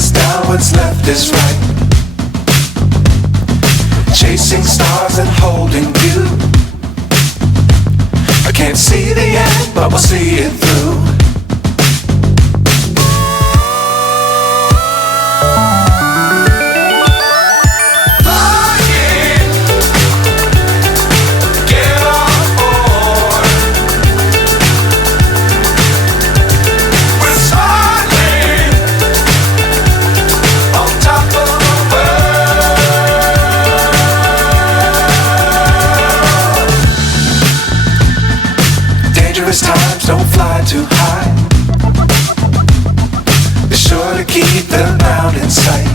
is down, what's left is right. Chasing stars and holding you. I can't see the end, but we'll see it through. Times don't fly too high. Be sure to keep the ground in sight.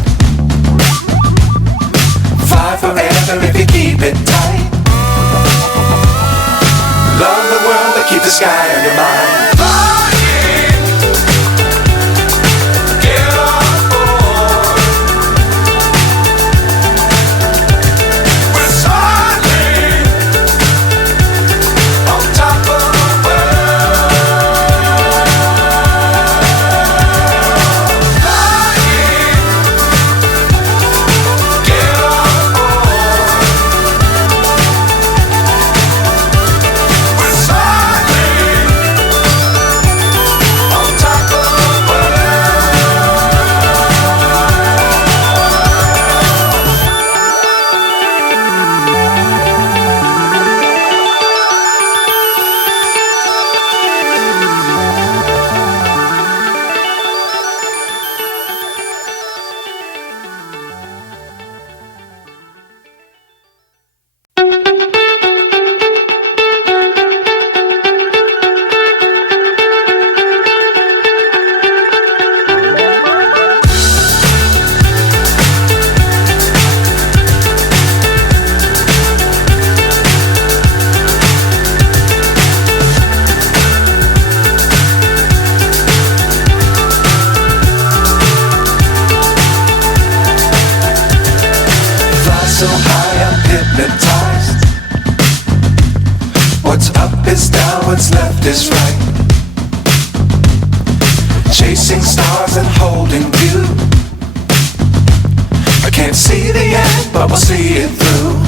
Fly forever if you keep it tight. Love the world but keep the sky on your mind. So high I'm hypnotized. What's up is down, what's left is right. Chasing stars and holding you. I can't see the end, but we'll see it through.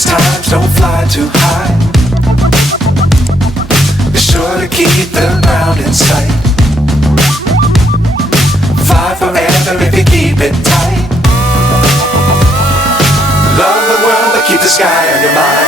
Times don't fly too high. Be sure to keep the ground in sight. Fly forever if you keep it tight. Love the world but keep the sky on your mind.